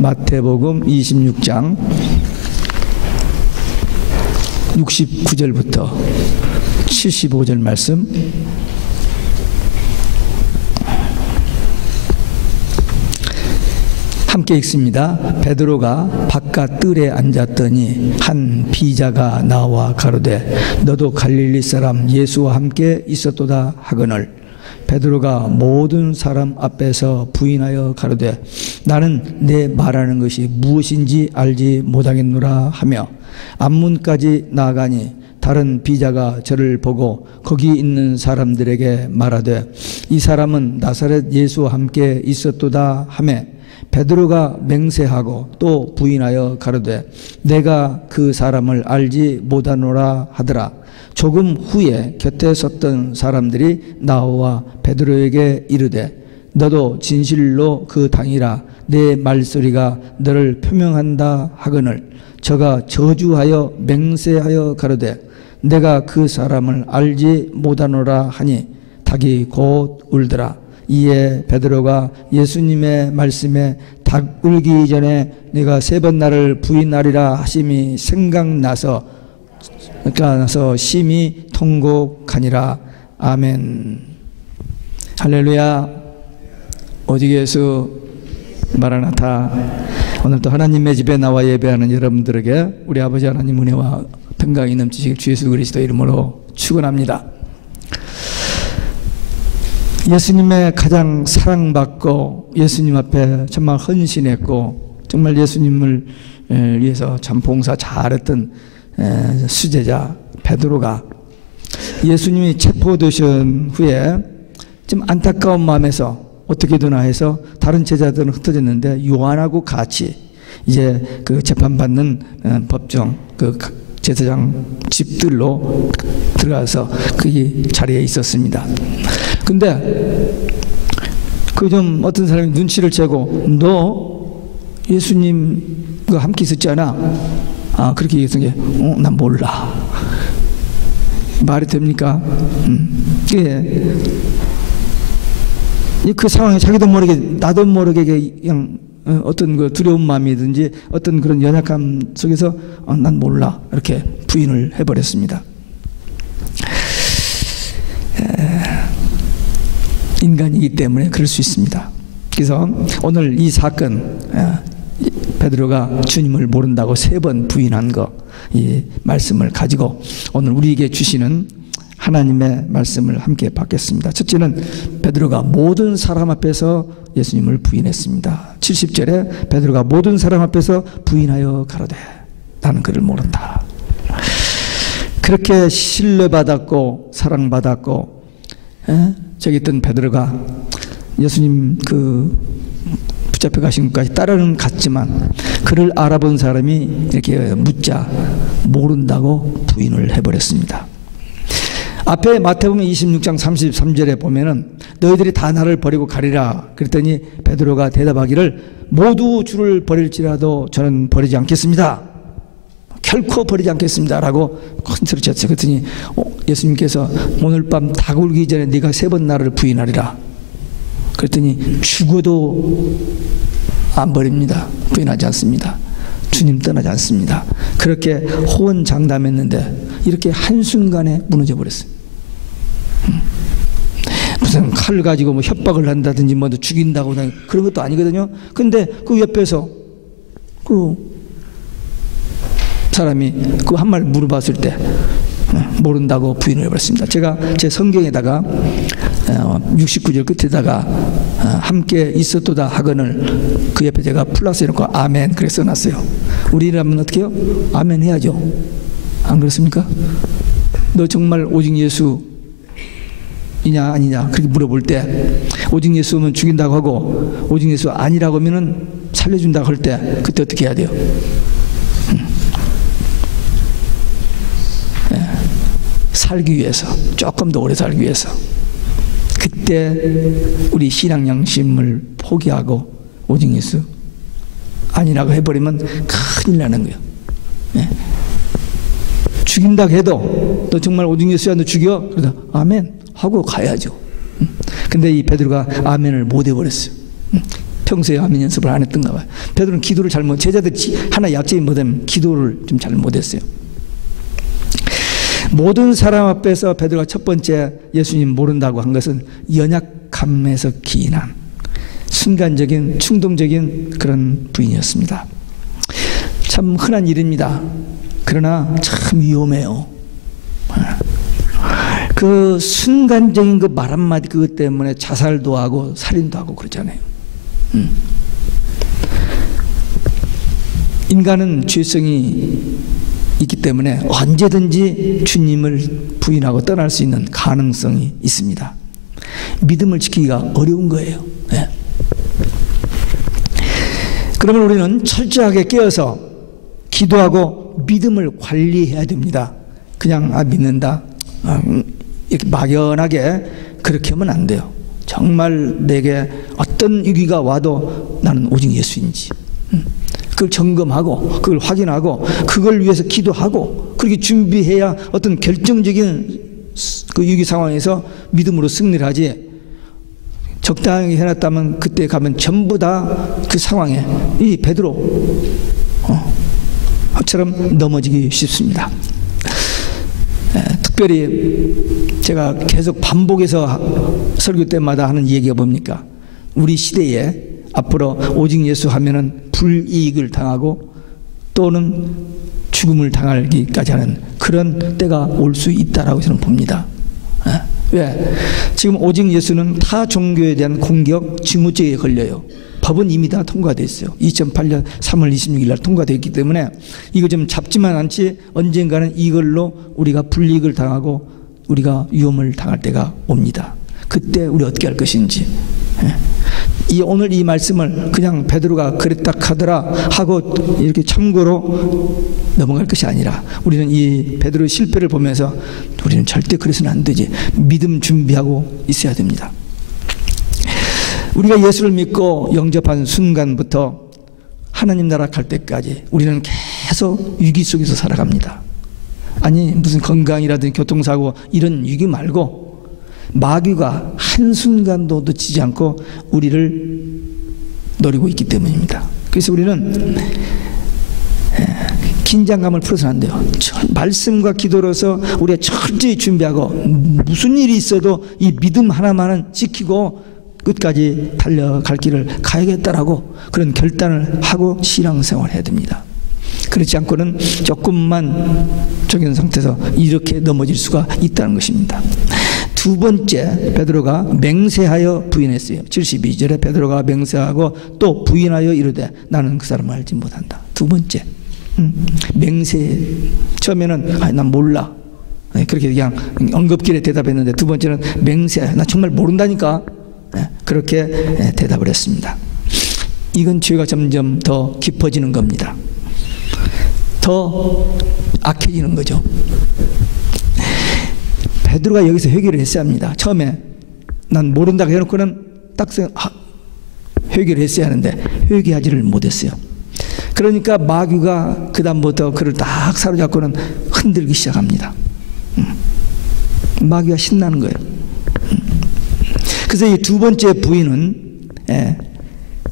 마태복음 26장 69절부터 75절 말씀. 함께 읽습니다. 베드로가 바깥 뜰에 앉았더니 한 비자가 나와 가로되 너도 갈릴리 사람 예수와 함께 있었도다 하거늘 베드로가 모든 사람 앞에서 부인하여 가로되 나는 내 말하는 것이 무엇인지 알지 못하겠노라 하며 앞문까지 나아가니 다른 비자가 저를 보고 거기 있는 사람들에게 말하되 이 사람은 나사렛 예수와 함께 있었도다 하며 베드로가 맹세하고 또 부인하여 가로되 내가 그 사람을 알지 못하노라 하더라. 조금 후에 곁에 섰던 사람들이 나와 베드로에게 이르되 너도 진실로 그 당이라 내 말소리가 너를 표명한다 하거늘 저가 저주하여 맹세하여 가로되 내가 그 사람을 알지 못하노라 하니 닭이 곧 울더라. 이에 베드로가 예수님의 말씀에 닭 울기 전에 네가 3번 나를 부인하리라 하심이 생각나서 심히 통곡하니라. 아멘. 할렐루야. 오직 예수 마라나타. 오늘도 하나님의 집에 나와 예배하는 여러분들에게 우리 아버지 하나님 은혜와 평강이 넘치시길 주 예수 그리스도 이름으로 축원합니다. 예수님의 가장 사랑받고 예수님 앞에 정말 헌신했고 정말 예수님을 위해서 참 봉사 잘했던 수제자 베드로가 예수님이 체포되신 후에 좀 안타까운 마음에서 어떻게든 해서 다른 제자들은 흩어졌는데 요한하고 같이 이제 그 재판받는 법정 그 제사장 집들로 들어가서 그 자리에 있었습니다. 근데 그 좀 어떤 사람이 눈치를 채고 너 예수님과 함께 있었지 않아? 그렇게 얘기했던 게 난 몰라. 말이 됩니까? 예. 그 상황에 자기도 모르게 나도 모르게 그냥 어떤 그 두려운 마음이든지 어떤 그런 연약함 속에서 난 몰라 이렇게 부인을 해버렸습니다. 인간이기 때문에 그럴 수 있습니다. 그래서 오늘 이 사건 베드로가 주님을 모른다고 3번 부인한 거 이 말씀을 가지고 오늘 우리에게 주시는 하나님의 말씀을 함께 받겠습니다. 첫째는 베드로가 모든 사람 앞에서 예수님을 부인했습니다. 70절에 베드로가 모든 사람 앞에서 부인하여 가로되 나는 그를 모른다. 그렇게 신뢰받았고 사랑받았고 저기 있던 베드로가 예수님 그 붙잡혀 가신 것까지 따르는 갔지만 그를 알아본 사람이 이렇게 묻자 모른다고 부인을 해버렸습니다. 앞에 마태복음 26장 33절에 보면은 너희들이 다 나를 버리고 가리라 그랬더니 베드로가 대답하기를 모두 주를 버릴지라도 저는 버리지 않겠습니다. 결코 버리지 않겠습니다 라고 큰 소리 쳤어요. 그랬더니 예수님께서 오늘 밤 닭 울기 전에 네가 3번 나를 부인하리라 그랬더니 죽어도 안 버립니다. 부인하지 않습니다. 주님 떠나지 않습니다. 그렇게 호언장담했는데 이렇게 한순간에 무너져 버렸어요. 무슨 칼을 가지고 뭐 협박을 한다든지 뭐 죽인다고 그런 것도 아니거든요. 근데 그 옆에서 그 사람이 그 한 말 물어봤을 때 모른다고 부인을 해버렸습니다. 제가 제 성경에다가 69절 끝에다가 함께 있었도다 하거늘 그 옆에 제가 플러스 해놓고 아멘 그래 써놨어요. 우리라면 어떻게 해요? 아멘 해야죠. 안 그렇습니까? 너 정말 오직 예수이냐 아니냐 그렇게 물어볼 때 오직 예수면 죽인다고 하고 오직 예수 아니라고 하면은 살려준다고 할 때 그때 어떻게 해야 돼요? 살기 위해서 조금 더 오래 살기 위해서 그때 우리 신앙 양심을 포기하고 오직 예수 아니라고 해버리면 큰일 나는 거예요. 죽인다고 해도 너 정말 오직 예수야 너 죽여? 그러다 아멘 하고 가야죠. 근데 이 베드로가 아멘을 못 해버렸어요. 평소에 아멘 연습을 안 했던가 봐요. 베드로는 기도를 제자들이 하나 약점이 뭐냐면 기도를 좀 잘 못했어요. 모든 사람 앞에서 베드로가 첫 번째 예수님 모른다고 한 것은 연약함에서 기인한 순간적인 충동적인 그런 부인이었습니다. 참 흔한 일입니다. 그러나 참 위험해요. 그 순간적인 그 말 한마디 그것 때문에 자살도 하고 살인도 하고 그러잖아요. 인간은 죄성이 있기 때문에 언제든지 주님을 부인하고 떠날 수 있는 가능성이 있습니다. 믿음을 지키기가 어려운 거예요. 네. 그러면 우리는 철저하게 깨어서 기도하고 믿음을 관리해야 됩니다. 그냥 믿는다 이렇게 막연하게 그렇게 하면 안 돼요. 정말 내게 어떤 위기가 와도 나는 오직 예수인지 그걸 점검하고 그걸 확인하고 그걸 위해서 기도하고 그렇게 준비해야 어떤 결정적인 그 위기 상황에서 믿음으로 승리를 하지, 적당히 해놨다면 그때 가면 전부 다 그 상황에 이 베드로처럼 넘어지기 쉽습니다. 특별히 제가 계속 반복해서 설교 때마다 하는 얘기가 뭡니까? 우리 시대에 앞으로 오직 예수 하면은 불이익을 당하고 또는 죽음을 당하기까지 하는 그런 때가 올 수 있다라고 저는 봅니다. 왜? 지금 오직 예수는 타 종교에 대한 공격 징후죄에 걸려요. 법은 이미 다 통과되어 있어요. 2008년 3월 26일 날 통과되어 있기 때문에 이거 좀 잡지만 않지 언젠가는 이걸로 우리가 불이익을 당하고 우리가 위험을 당할 때가 옵니다. 그때 우리 어떻게 할 것인지. 오늘 이 말씀을 그냥 베드로가 그랬다 하더라 하고 이렇게 참고로 넘어갈 것이 아니라 우리는 이 베드로의 실패를 보면서 우리는 절대 그래서는 안 되지. 믿음 준비하고 있어야 됩니다. 우리가 예수를 믿고 영접한 순간부터 하나님 나라 갈 때까지 우리는 계속 위기 속에서 살아갑니다. 아니 무슨 건강이라든지 교통사고 이런 위기 말고 마귀가 한순간도 놓치지 않고 우리를 노리고 있기 때문입니다. 그래서 우리는 긴장감을 풀어서는 안 돼요. 말씀과 기도로서 우리가 철저히 준비하고 무슨 일이 있어도 이 믿음 하나만은 지키고 끝까지 달려갈 길을 가야겠다라고 그런 결단을 하고 신앙생활을 해야 됩니다. 그렇지 않고는 조금만 적인 상태에서 이렇게 넘어질 수가 있다는 것입니다. 두 번째, 베드로가 맹세하여 부인했어요. 72절에 베드로가 맹세하고 또 부인하여 이르되 나는 그 사람을 알지 못한다. 두 번째, 맹세. 처음에는 난 몰라 그렇게 그냥 언급길에 대답했는데 두 번째는 맹세. 나 정말 모른다니까. 그렇게 대답을 했습니다. 이건 죄가 점점 더 깊어지는 겁니다. 더 악해지는 거죠. 베드로가 여기서 회개를 했어야 합니다. 처음에 난 모른다고 해놓고는 딱 회개를 했어야 하는데 회개하지를 못했어요. 그러니까 마귀가 그 다음부터 그를 딱 사로잡고는 흔들기 시작합니다. 마귀가 신나는 거예요. 그래서 이 두 번째 부인은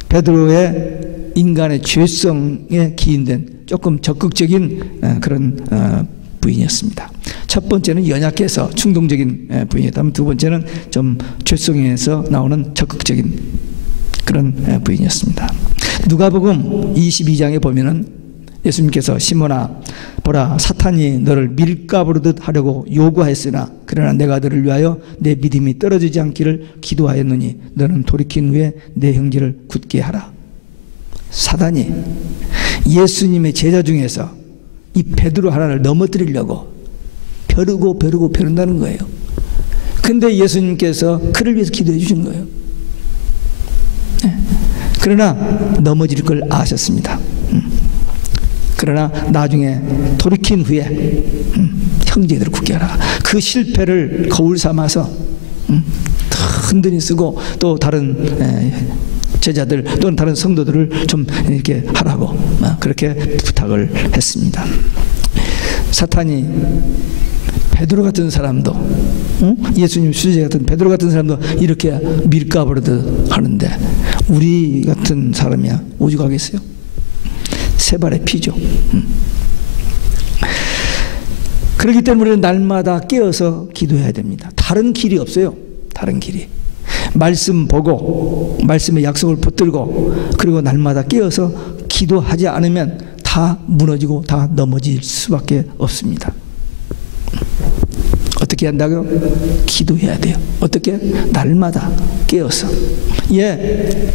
베드로의 인간의 죄성에 기인된 조금 적극적인 그런 부인이었습니다. 첫 번째는 연약해서 충동적인 부인이었다면 두 번째는 좀 죄성에서 나오는 적극적인 그런 부인이었습니다. 누가복음 22장에 보면은 예수님께서 시몬아 보라 사탄이 너를 밀가부르듯 하려고 요구하였으나 그러나 내가 너를 위하여 내 믿음이 떨어지지 않기를 기도하였느니 너는 돌이킨 후에 내 형제를 굳게 하라. 사단이 예수님의 제자 중에서 이 베드로 하나를 넘어뜨리려고 벼른다는 거예요. 근데 예수님께서 그를 위해서 기도해 주신 거예요. 그러나 넘어질 걸 아셨습니다. 그러나 나중에 돌이킨 후에 형제들을 굳게 하라. 그 실패를 거울 삼아서 흔들이 쓰고 또 다른 제자들 또는 다른 성도들을 좀 이렇게 하라고 그렇게 부탁을 했습니다. 사탄이 베드로 같은 사람도, 예수님 수제자 같은 베드로 같은 사람도 이렇게 밀가부르듯 하는데 우리 같은 사람이야 오죽하겠어요? 세 발의 피죠. 그렇기 때문에 날마다 깨어서 기도해야 됩니다. 다른 길이 없어요. 다른 길이. 말씀 보고 말씀의 약속을 붙들고 그리고 날마다 깨어서 기도하지 않으면 다 무너지고 다 넘어질 수밖에 없습니다. 어떻게 한다고요? 기도해야 돼요. 어떻게? 날마다 깨어서. 예.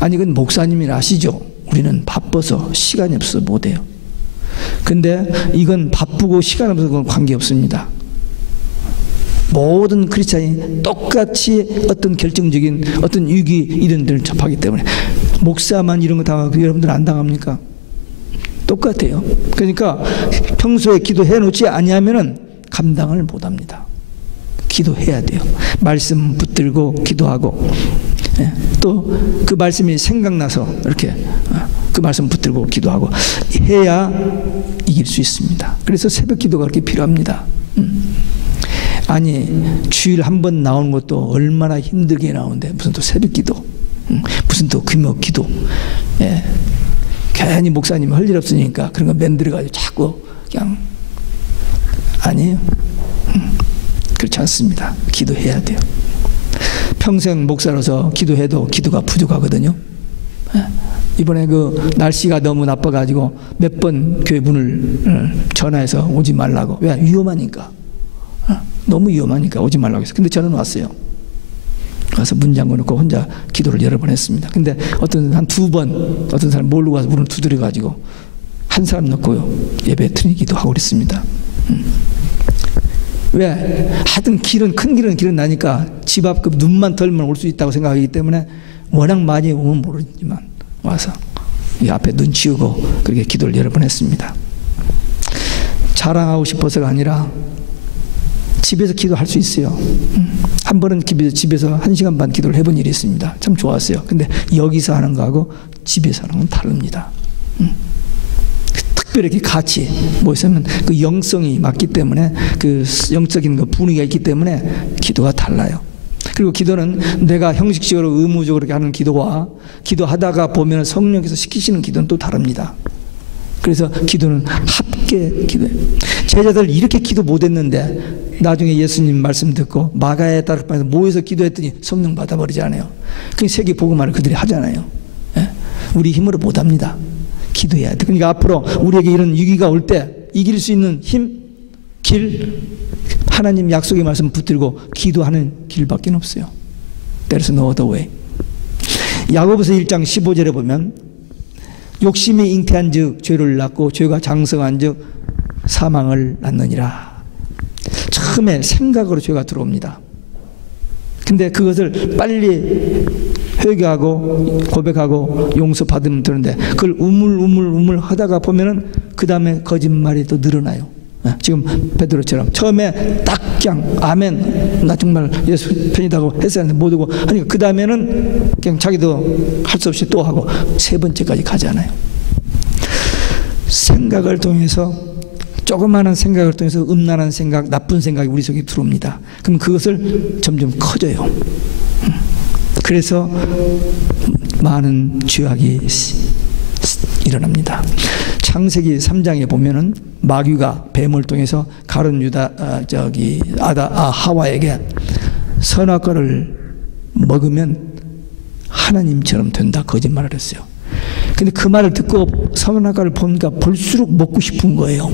아니 그건 목사님이 아시죠? 우리는 바빠서 시간이 없어서 못해요. 근데 이건 바쁘고 시간 없어서 그건 관계없습니다. 모든 크리스찬이 똑같이 어떤 결정적인 어떤 위기 이런 데를 접하기 때문에 목사만 이런 거 당하고 여러분들 안 당합니까? 똑같아요. 그러니까 평소에 기도해 놓지 아니하면은 감당을 못합니다. 기도해야 돼요. 말씀 붙들고 기도하고 또 그 말씀이 생각나서 이렇게 그 말씀 붙들고 기도하고 해야 이길 수 있습니다. 그래서 새벽 기도가 그렇게 필요합니다. 아니 주일 한 번 나오는 것도 얼마나 힘들게 나오는데 무슨 또 새벽 기도, 무슨 또 금요 기도. 예. 괜히 목사님 할 일 없으니까 그런 거 만들어가지고 자꾸 그냥 아니에요. 그렇지 않습니다. 기도해야 돼요. 평생 목사로서 기도해도 기도가 부족하거든요. 이번에 그 날씨가 너무 나빠가지고 몇 번 교회 문을 전화해서 오지 말라고. 왜? 위험하니까. 너무 위험하니까 오지 말라고 했어요. 근데 저는 왔어요. 와서 문 잠궈놓고 혼자 기도를 여러 번 했습니다. 근데 한 두 번 어떤 사람 모르고 와서 문을 두드려가지고 한 사람 넣고요 예배 드리기도 하고 그랬습니다. 왜? 하여튼 큰 길은 나니까 집 앞 그 눈만 덜면 올 수 있다고 생각하기 때문에 워낙 많이 오면 모르지만 와서 이 앞에 눈 치우고 그렇게 기도를 여러 번 했습니다. 자랑하고 싶어서가 아니라 집에서 기도할 수 있어요. 한 번은 집에서 1시간 반 기도를 해본 일이 있습니다. 참 좋았어요. 근데 여기서 하는 거하고 집에서 하는 건 다릅니다. 특별히 이렇게 같이 뭐 있으면 그 영성이 맞기 때문에 그 영적인 그 분위기가 있기 때문에 기도가 달라요. 그리고 기도는 내가 형식적으로 의무적으로 이렇게 하는 기도와 기도하다가 보면 성령께서 시키시는 기도는 또 다릅니다. 그래서 기도는 합계 기도예요. 제자들 이렇게 기도 못했는데 나중에 예수님 말씀 듣고 마가에 따라 모여서 기도했더니 성령 받아버리지 않아요. 그 세계 복음화를 그들이 하잖아요. 예? 우리 힘으로 못합니다. 기도해야 돼. 그러니까 앞으로 우리에게 이런 위기가 올 때 이길 수 있는 힘, 길, 하나님 약속의 말씀 붙들고 기도하는 길밖에 없어요. There's no other way. 야고보서 1장 15절에 보면 욕심이 잉태한 즉 죄를 낳고 죄가 장성한 즉 사망을 낳느니라. 처음에 생각으로 죄가 들어옵니다. 근데 그것을 빨리 회개하고 고백하고 용서받으면 되는데 그걸 우물우물 하다가 보면은 그 다음에 거짓말이 또 늘어나요. 지금 베드로처럼 처음에 딱 그냥 아멘 나 정말 예수 편이다고 했어야 하는데 못 오고 하니까 그 다음에는 그냥 자기도 할 수 없이 또 하고 세 번째까지 가잖아요. 생각을 통해서 조그마한 생각을 통해서 음란한 생각, 나쁜 생각이 우리 속에 들어옵니다. 그럼 그것을 점점 커져요. 그래서 많은 죄악이 일어납니다. 창세기 3장에 보면은 마귀가 뱀을 통해서 가룟 유다 하와에게 선악과를 먹으면 하나님처럼 된다 거짓말을 했어요. 근데 그 말을 듣고 선악과를 보니까 볼수록 먹고 싶은 거예요.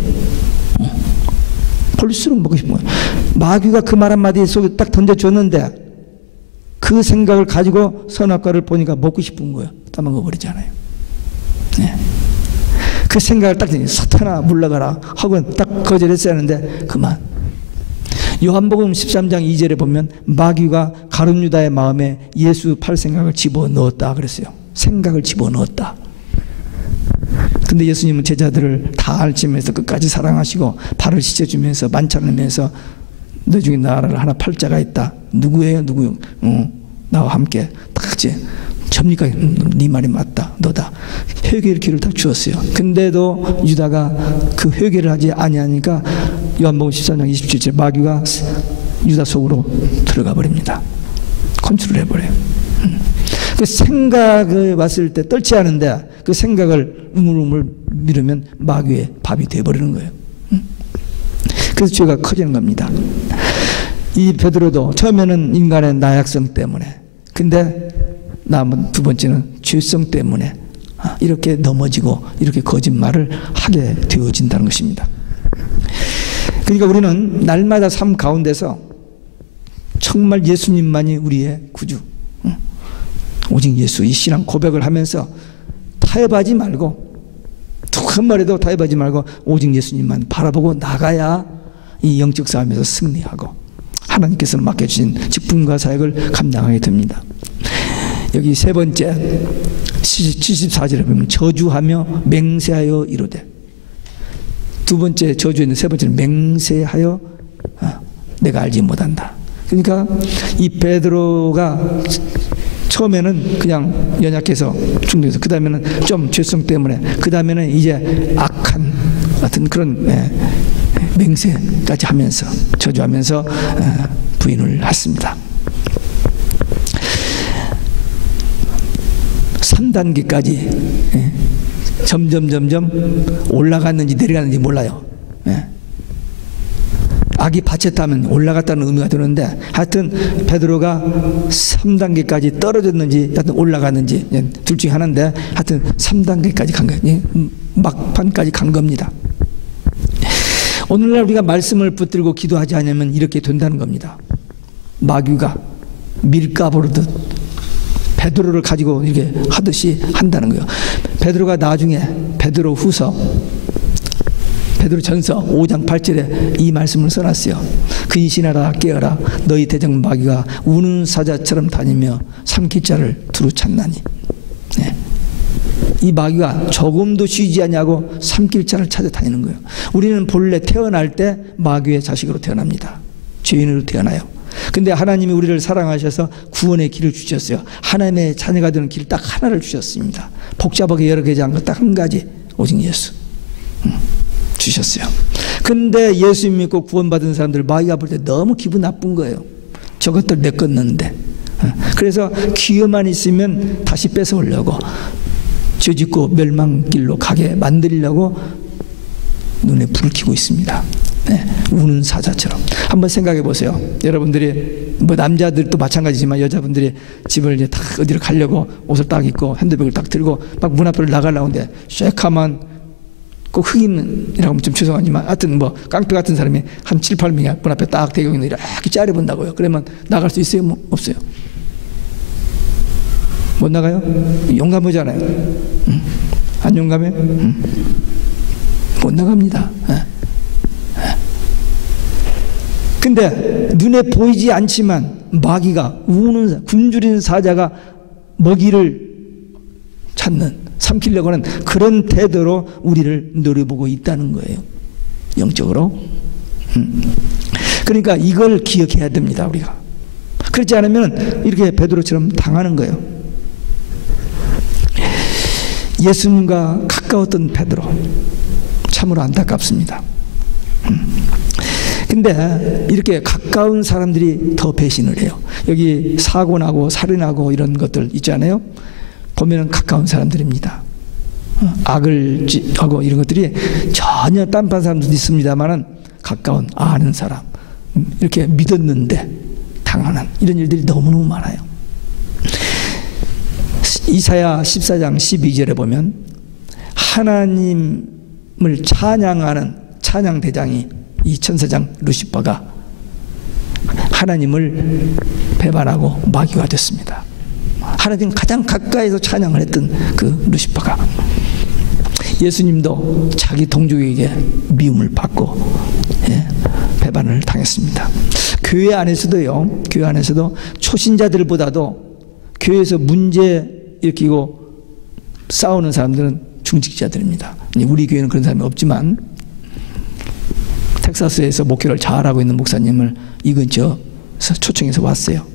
볼수록 먹고 싶은 거예요. 마귀가 그 말 한마디 속에 딱 던져줬는데 그 생각을 가지고 선악과를 보니까 먹고 싶은 거예요. 따먹어 버리잖아요. 네. 그 생각을 딱 사탄아 물러가라 하고 딱 거절했어야 하는데 그만. 요한복음 13장 2절에 보면 마귀가 가룟 유다의 마음에 예수 팔 생각을 집어넣었다 그랬어요. 생각을 집어넣었다. 근데 예수님은 제자들을 다 알지면서 끝까지 사랑하시고 발을 씻어주면서 만찬하면서 너 중에 나를 하나 팔 자가 있다. 누구예요? 누구? 나와 함께 딱 같이 접니까? 네 말이 맞다. 너다. 회개의 길을 딱 주었어요. 근데도 유다가 그 회개를 하지 아니하니까 요한복음 13장 27절 마귀가 유다 속으로 들어가 버립니다. 컨트롤 해버려요. 그 생각을 왔을 때 떨지 않은데 그 생각을 우물우물 미루면 마귀의 밥이 되어버리는 거예요. 그래서 죄가 커지는 겁니다. 이 베드로도 처음에는 인간의 나약성 때문에, 근데 두 번째는 죄성 때문에 이렇게 넘어지고 이렇게 거짓말을 하게 되어진다는 것입니다. 그러니까 우리는 날마다 삶 가운데서 정말 예수님만이 우리의 구주, 오직 예수, 이 신앙 고백을 하면서 타협하지 말고, 한 말에도 타협하지 말고 오직 예수님만 바라보고 나가야 이 영적 싸움에서 승리하고 하나님께서 맡겨주신 직분과 사역을 감당하게 됩니다. 여기 세 번째 74절에 보면 저주하며 맹세하여 이르되, 두 번째 저주에는 세 번째는 맹세하여 내가 알지 못한다. 그러니까 이 베드로가 처음에는 그냥 연약해서 중독해서, 그 다음에는 좀 죄성 때문에, 그 다음에는 이제 악한 같은 그런 맹세까지 하면서 저주하면서 부인을 했습니다. 3단계까지 점점 올라갔는지 내려갔는지 몰라요. 악이 바쳤다면 올라갔다는 의미가 드는데, 하여튼 베드로가 3단계까지 떨어졌는지 하여튼 올라갔는지 둘 중에 하나인데, 하여튼 3단계까지 간 거예요. 막판까지 간 겁니다. 오늘날 우리가 말씀을 붙들고 기도하지 않으면 이렇게 된다는 겁니다. 마귀가 밀가부르듯 베드로를 가지고 이렇게 하듯이 한다는 거예요. 베드로가 나중에 베드로전서 5장 8절에 이 말씀을 써놨어요. 근신하라 깨어라, 너희 대적 마귀가 우는 사자처럼 다니며 삼킬 자를 두루 찾나니. 이 마귀가 조금도 쉬지 않냐고 삼킬 자를 찾아다니는 거예요. 우리는 본래 태어날 때 마귀의 자식으로 태어납니다. 죄인으로 태어나요. 근데 하나님이 우리를 사랑하셔서 구원의 길을 주셨어요. 하나님의 자녀가 되는 길 딱 하나를 주셨습니다. 복잡하게 여러 개지 않고 딱 한 가지, 오직 예수 주셨어요. 근데 예수 믿고 구원받은 사람들 마귀가 볼 때 너무 기분 나쁜 거예요. 저것들 내 껐는데. 그래서 기회만 있으면 다시 뺏어오려고, 죄짓고 멸망길로 가게 만들려고 눈에 불을 켜고 있습니다. 우는 사자처럼. 한번 생각해 보세요. 여러분들이 남자들도 마찬가지지만 여자분들이 집을 이제 딱 어디로 가려고 옷을 딱 입고 핸드백을 딱 들고 막 문 앞으로 나가려는데 쉐크하면 꼭 흑인이라고 하면 좀 죄송하지만 하여튼 깡패 같은 사람이 한 7, 8명이 문 앞에 딱 대고 있는데 이렇게 째려본다고요. 그러면 나갈 수 있어요? 없어요? 못 나가요? 용감하잖아요. 안 용감해? 못 나갑니다. 근데 눈에 보이지 않지만 마귀가 우는 굶주린 사자가 먹이를 찾는, 삼키려고 하는 그런 태도로 우리를 노려보고 있다는 거예요. 영적으로. 그러니까 이걸 기억해야 됩니다, 우리가. 그렇지 않으면 이렇게 베드로처럼 당하는 거예요. 예수님과 가까웠던 베드로, 참으로 안타깝습니다. 근데 이렇게 가까운 사람들이 더 배신을 해요. 여기 사고 나고 살인하고 이런 것들 있잖아요. 보면은 가까운 사람들입니다. 악을 하고 이런 것들이 전혀 딴판 사람들도 있습니다만은 가까운 아는 사람, 이렇게 믿었는데 당하는 이런 일들이 너무너무 많아요. 이사야 14장 12절에 보면 하나님을 찬양하는 찬양대장이 이 천사장 루시퍼가 하나님을 배반하고 마귀가 됐습니다. 하나님 가장 가까이서 찬양을 했던 그 루시퍼가 예수님도 자기 동족에게 미움을 받고 배반을 당했습니다. 교회 안에서도요, 교회 안에서도 초신자들보다도 교회에서 문제 일으키고 싸우는 사람들은 중직자들입니다. 우리 교회는 그런 사람이 없지만 텍사스에서 목회를 잘하고 있는 목사님을 이 근처에서 초청해서 왔어요.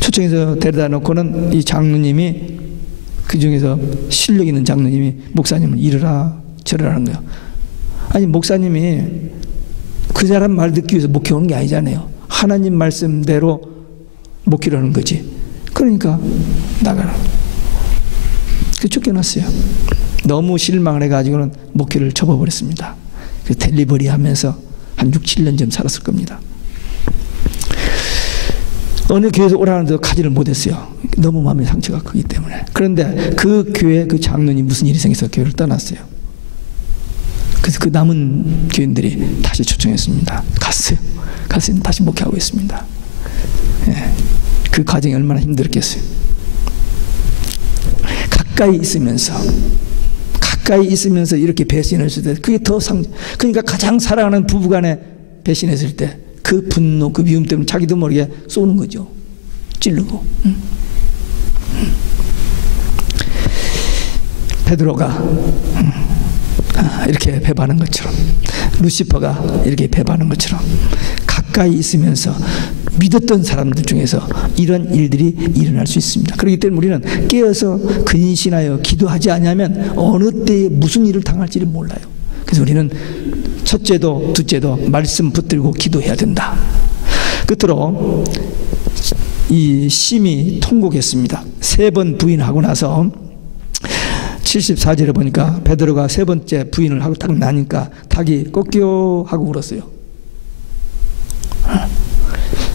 초청해서 데려다 놓고는 이 장로님이, 그 중에서 실력 있는 장로님이 목사님을 이러라 저러라 하는 거예요. 아니 목사님이 그 사람 말 듣기 위해서 목회 오는 게 아니잖아요. 하나님 말씀대로 목회를 하는 거지. 그러니까 나가라. 그 쫓겨났어요. 너무 실망을 해가지고는 목회를 접어버렸습니다. 그 델리버리 하면서 한 6, 7년 좀 살았을 겁니다. 어느 교회에서 오라는데도 가지를 못했어요. 너무 마음의 상처가 크기 때문에. 그런데 그 교회 그 장로님 무슨 일이 생겨서 교회를 떠났어요. 그래서 그 남은 교인들이 다시 초청했습니다. 갔어요. 가서 다시 목회하고 있습니다. 예. 그 과정이 얼마나 힘들었겠어요. 가까이 있으면서 이렇게 배신했을 때 그게 더 그러니까 가장 사랑하는 부부간에 배신했을 때 그 분노, 그 미움 때문에 자기도 모르게 쏘는 거죠. 찌르고. 베드로가 이렇게 배반한 것처럼, 루시퍼가 이렇게 배반한 것처럼 가까이 있으면서 믿었던 사람들 중에서 이런 일들이 일어날 수 있습니다. 그렇기 때문에 우리는 깨어서 근신하여 기도하지 않으면 어느 때에 무슨 일을 당할지를 몰라요. 그래서 우리는 첫째도 둘째도 말씀 붙들고 기도해야 된다. 끝으로 이 심히 통곡했습니다. 3번 부인하고 나서 74절에 보니까 베드로가 3번째 부인을 하고 딱 나니까 닭이 꺾여 하고 울었어요.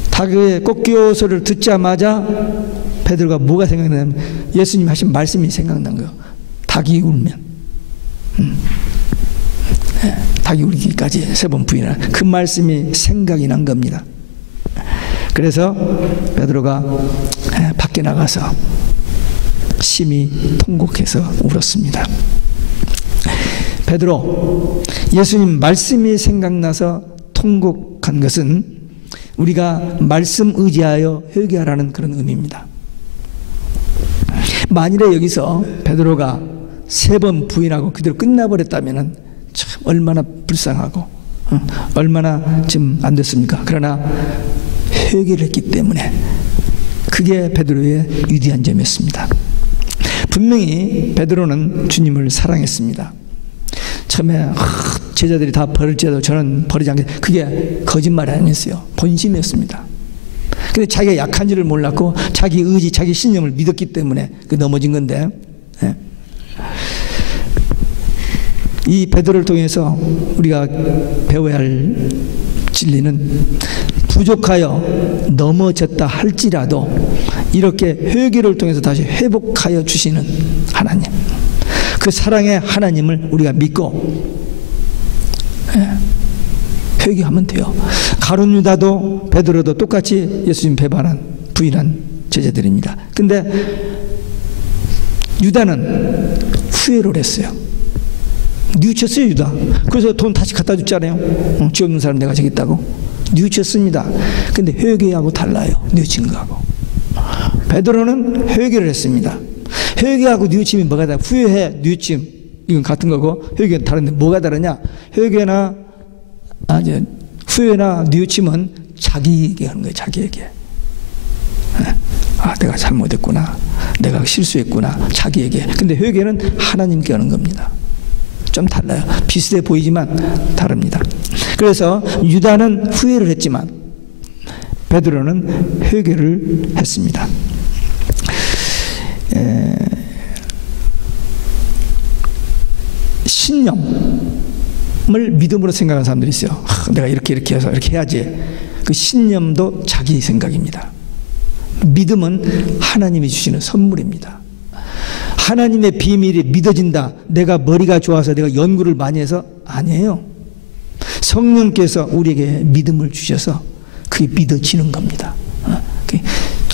닭의 꺾여 소리를 듣자마자 베드로가 뭐가 생각나냐면 예수님 하신 말씀이 생각난 거예요. 닭이 울면 닭이 울기까지 3번 부인을 그 말씀이 생각이 난 겁니다. 그래서 베드로가 밖에 나가서 심히 통곡해서 울었습니다. 베드로, 예수님 말씀이 생각나서 통곡한 것은 우리가 말씀 의지하여 회개하라는 그런 의미입니다. 만일에 여기서 베드로가 3번 부인하고 그대로 끝나버렸다면 참 얼마나 불쌍하고 얼마나 좀 안 됐습니까? 그러나 회개를 했기 때문에 그게 베드로의 위대한 점이었습니다. 분명히 베드로는 주님을 사랑했습니다. 처음에 제자들이 다 버릴지라도 저는 버리지 않겠다. 그게 거짓말이 아니었어요. 본심이었습니다. 근데 자기가 약한 줄을 몰랐고 자기 의지, 자기 신념을 믿었기 때문에 그 넘어진 건데, 이 베드로를 통해서 우리가 배워야 할 진리는 부족하여 넘어졌다 할지라도 이렇게 회개를 통해서 다시 회복하여 주시는 하나님, 그 사랑의 하나님을 우리가 믿고 회개하면 돼요. 가룟 유다도 베드로도 똑같이 예수님 배반한 부인한 제자들입니다. 근데 유다는 후회를 했어요. 뉘우쳤어요, 유다. 그래서 돈 다시 갖다 줬잖아요. 죄 없는 사람 내가 저겠다고. 뉘우쳤습니다. 근데 회개하고 달라요. 뉘우친 거하고. 베드로는 회개를 했습니다. 회개하고 뉘우침이 뭐가 다르냐? 후회해, 뉘우침 이건 같은 거고 회개는 다른데 뭐가 다르냐? 회개나 후회나 뉘우침은 자기에게 하는 거예요. 자기에게. 내가 잘못했구나, 내가 실수했구나, 자기에게. 근데 회개는 하나님께 하는 겁니다. 좀 달라요. 비슷해 보이지만 다릅니다. 그래서 유다는 후회를 했지만 베드로는 회개를 했습니다. 신념을 믿음으로 생각하는 사람들이 있어요. 내가 이렇게 해서 이렇게 해야지. 그 신념도 자기 생각입니다. 믿음은 하나님이 주시는 선물입니다. 하나님의 비밀이 믿어진다, 내가 머리가 좋아서 내가 연구를 많이 해서 아니에요. 성령께서 우리에게 믿음을 주셔서 그게 믿어지는 겁니다.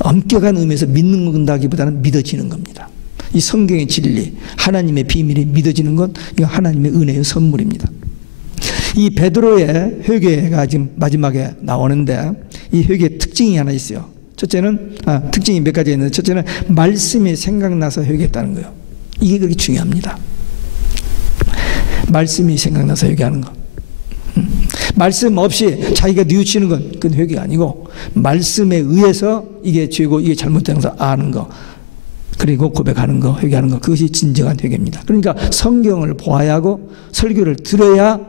엄격한 의미에서 믿는 건다기보다는 믿어지는 겁니다. 이 성경의 진리, 하나님의 비밀이 믿어지는 것, 이거 하나님의 은혜의 선물입니다. 이 베드로의 회개가 지금 마지막에 나오는데 이 회개의 특징이 하나 있어요. 첫째는 특징이 몇 가지가 있는데, 첫째는 말씀이 생각나서 회개했다는 거예요. 이게 그렇게 중요합니다. 말씀이 생각나서 회개하는 거. 말씀 없이 자기가 뉘우치는 건 그건 회개가 아니고, 말씀에 의해서 이게 죄고 이게 잘못된 것을 아는 거, 그리고 고백하는 거, 회개하는 거, 그것이 진정한 회개입니다. 그러니까 성경을 보아야 하고 설교를 들어야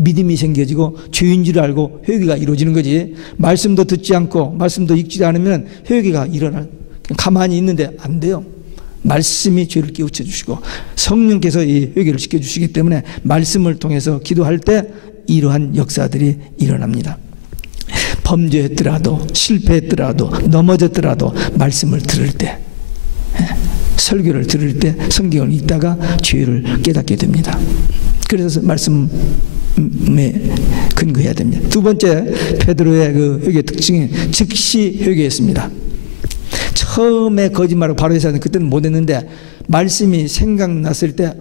믿음이 생겨지고 죄인 줄 알고 회개가 이루어지는 거지. 말씀도 듣지 않고 말씀도 읽지 않으면 회개가 일어날, 가만히 있는데 안 돼요. 말씀이 죄를 깨우쳐 주시고 성령께서 이 회개를 시켜주시기 때문에 말씀을 통해서 기도할 때 이러한 역사들이 일어납니다. 범죄했더라도 실패했더라도 넘어졌더라도 말씀을 들을 때, 설교를 들을 때 성경을 읽다가 죄를 깨닫게 됩니다. 그래서 말씀에 근거해야 됩니다. 두 번째 베드로의 그 회개 특징이 즉시 회개했습니다. 처음에 거짓말을 바로 해서 그때는 못했는데 말씀이 생각났을 때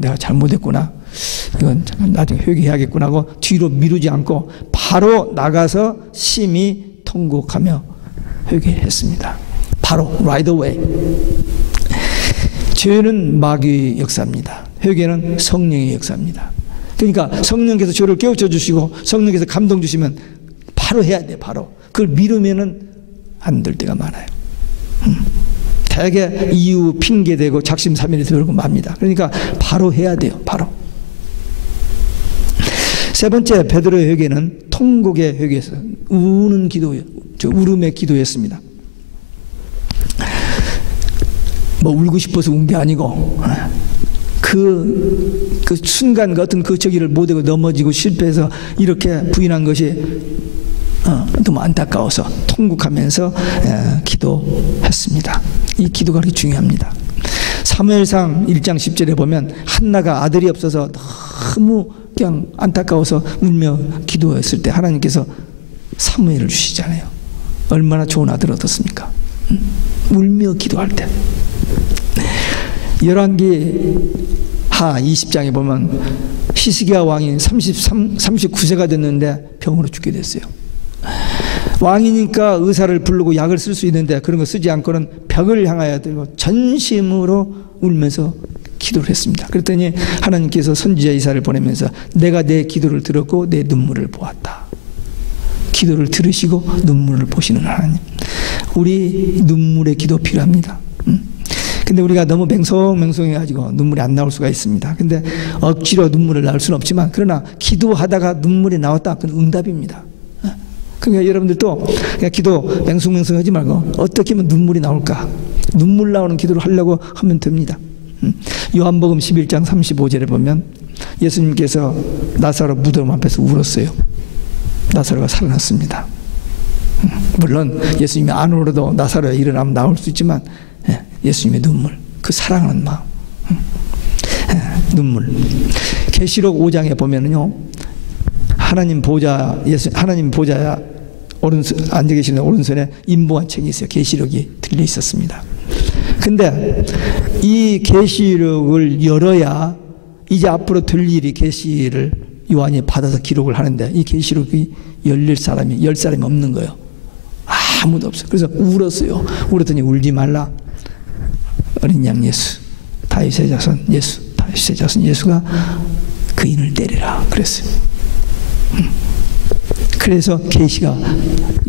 내가 잘못했구나, 이건 나중에 회개해야겠구나 하고 뒤로 미루지 않고 바로 나가서 심히 통곡하며 회개했습니다. 바로 right away. 죄는 마귀의 역사입니다. 회개는 성령의 역사입니다. 그러니까 성령께서 죄를 깨우쳐 주시고 성령께서 감동 주시면 바로 해야 돼. 바로 그걸 미루면은 안 될 때가 많아요. 대개 이유 핑계대고 작심삼일이 들고 맙니다. 그러니까 바로 해야 돼요. 바로. 세 번째 베드로의 회개는 통곡의 회개였어요. 우는 기도예요. 울음의 기도였습니다. 뭐 울고 싶어서 운 게 아니고 그 순간 같은 그 저기를 못하고 넘어지고 실패해서 이렇게 부인한 것이 너무 안타까워서 통곡하면서 기도했습니다. 이 기도가 그렇게 중요합니다. 사무엘상 1장 10절에 보면 한나가 아들이 없어서 너무 그냥 안타까워서 울며 기도했을 때 하나님께서 사무엘을 주시잖아요. 얼마나 좋은 아들 얻었습니까? 울며 기도할 때. 열왕기하 20장에 보면 히스기야 왕이 39세가 됐는데 병으로 죽게 됐어요. 왕이니까 의사를 부르고 약을 쓸 수 있는데 그런 거 쓰지 않고는 벽을 향하여 들고 전심으로 울면서 기도를 했습니다. 그랬더니 하나님께서 선지자 이사를 보내면서 내가 내 기도를 들었고 내 눈물을 보았다. 기도를 들으시고 눈물을 보시는 하나님. 우리 눈물의 기도 필요합니다. 근데 우리가 너무 맹성맹성해가지고 눈물이 안 나올 수가 있습니다. 근데 억지로 눈물을 나올 수는 없지만 그러나 기도하다가 눈물이 나왔다. 그건 응답입니다. 그러니까 여러분들도 그냥 기도 맹성맹성하지 말고 어떻게 하면 눈물이 나올까? 눈물 나오는 기도를 하려고 하면 됩니다. 요한복음 11장 35절에 보면 예수님께서 나사로 무덤 앞에서 울었어요. 나사로가 살아났습니다. 물론 예수님이 안 울어도 나사로가 일어나면 나올 수 있지만 예수님의 눈물, 그 사랑하는 마음, 눈물. 계시록 5장에 보면은요, 하나님 보좌, 하나님 보좌야 오른손 앉아 계시는 오른손에 인보한 책이 있어요. 계시록이 들려 있었습니다. 근데 이 계시록을 열어야 이제 앞으로 될 일이 계시를 요한이 받아서 기록을 하는데 이 계시록이 열 사람이 없는 거예요. 아무도 없어요. 그래서 울었어요. 울었더니 울지 말라. 어린 양 예수, 다윗의 자손 예수, 다윗의 자손 예수가 그인을 때리라 그랬어요. 그래서 계시가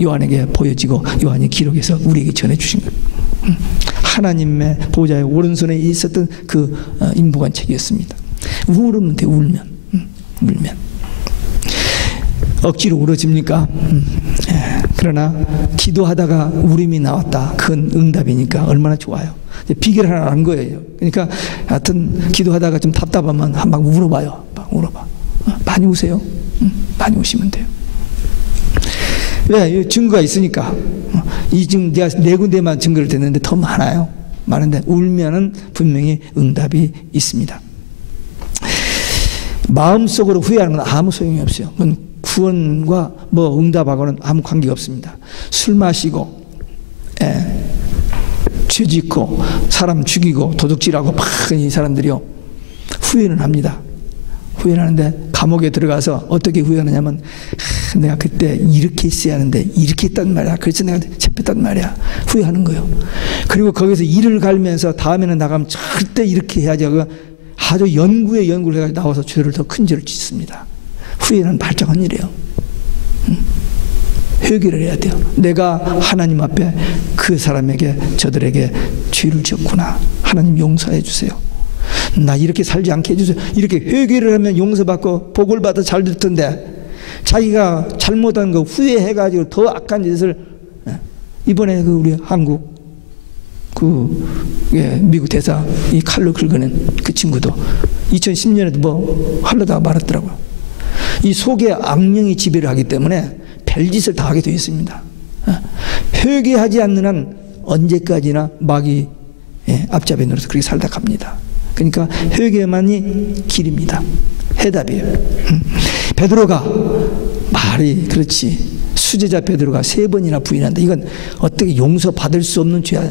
요한에게 보여지고 요한이 기록해서 우리에게 전해주신 거예요. 하나님의 보좌의 오른손에 있었던 그 인보관 책이었습니다. 울으면 돼. 울면 억지로 울어집니까? 그러나 기도하다가 울음이 나왔다. 그건 응답이니까 얼마나 좋아요. 비결을 하나 안 거예요. 그러니까 하여튼 기도하다가 좀 답답하면 막 울어봐요. 막 울어봐. 많이 우세요. 많이 우시면 돼요. 왜? 증거가 있으니까. 이 지금 내가 네 군데만 증거를 댔는데 더 많아요. 많은데 울면은 분명히 응답이 있습니다. 마음속으로 후회하는 건 아무 소용이 없어요. 그건 구원과 뭐 응답하고는 아무 관계가 없습니다. 술 마시고 죄 짓고 사람 죽이고 도둑질하고 막 이 사람들이요 후회는 합니다. 후회는 하는데 감옥에 들어가서 어떻게 후회하느냐면 내가 그때 이렇게 했어야 하는데 이렇게 했단 말이야. 그래서 내가 잡혔단 말이야. 후회하는 거예요. 그리고 거기서 일을 갈면서 다음에는 나가면 절대 이렇게 해야지 하고 아주 연구를 해가지고 나와서 죄를 더 큰 죄를 짓습니다. 후회는 발정한 일이에요. 회개를 해야 돼요. 내가 하나님 앞에 그 사람에게 저들에게 죄를 지었구나. 하나님 용서해 주세요. 나 이렇게 살지 않게 해주세요. 이렇게 회개를 하면 용서받고 복을 받아 잘 될 텐데 자기가 잘못한 거 후회해가지고 더 악한 짓을 이번에 그 우리 한국 미국 대사 이 칼로 긁어낸 그 친구도 2010년에도 뭐 하려다가 말았더라고요. 이 속에 악령이 지배를 하기 때문에 별짓을 다 하게 되어 있습니다. 회개하지 않는 한 언제까지나 마귀 앞잡이 노릇을 그렇게 살다 갑니다. 그러니까 회개만이 길입니다. 해답이에요. 베드로가 말이 그렇지. 수제자 베드로가 3번이나 부인한다. 이건 어떻게 용서받을 수 없는 죄야.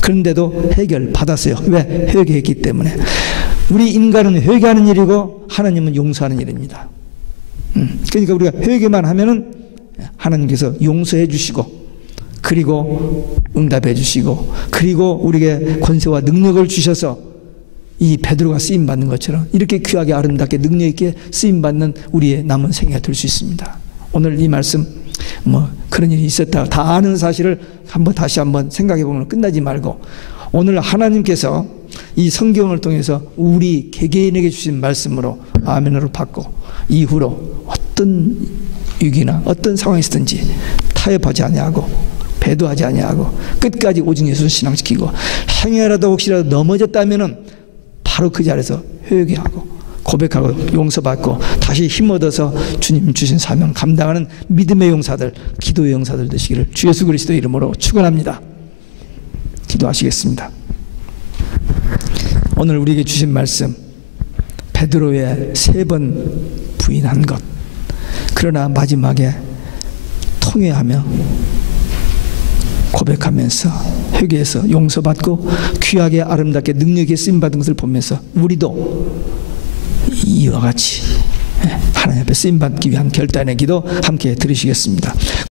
그런데도 해결받았어요. 왜? 회개했기 때문에. 우리 인간은 회개하는 일이고 하나님은 용서하는 일입니다. 그러니까 우리가 회개만 하면은 하나님께서 용서해 주시고 그리고 응답해 주시고 그리고 우리에게 권세와 능력을 주셔서 이 베드로가 쓰임받는 것처럼 이렇게 귀하게 아름답게 능력 있게 쓰임받는 우리의 남은 생애가 될 수 있습니다. 오늘 이 말씀 뭐 그런 일이 있었다 다 아는 사실을 다시 한번 생각해 보면 끝나지 말고 오늘 하나님께서 이 성경을 통해서 우리 개개인에게 주신 말씀으로 아멘으로 받고 이후로 어떤 위기나 어떤 상황이 있든지 타협하지 아니하고 배도하지 아니하고 끝까지 오직 예수를 신앙시키고 행여라도 혹시라도 넘어졌다면은 바로 그 자리에서 회개하고 고백하고 용서받고 다시 힘 얻어서 주님 주신 사명 감당하는 믿음의 용사들, 기도의 용사들 되시기를 주 예수 그리스도의 이름으로 축원합니다. 기도하시겠습니다. 오늘 우리에게 주신 말씀 베드로의 3번 부인한 것 그러나 마지막에 통회하며 고백하면서 회개해서 용서받고 귀하게 아름답게 능력에 쓰임받은 것을 보면서 우리도 이와 같이 하나님 앞에 쓰임받기 위한 결단의 기도 함께 들으시겠습니다.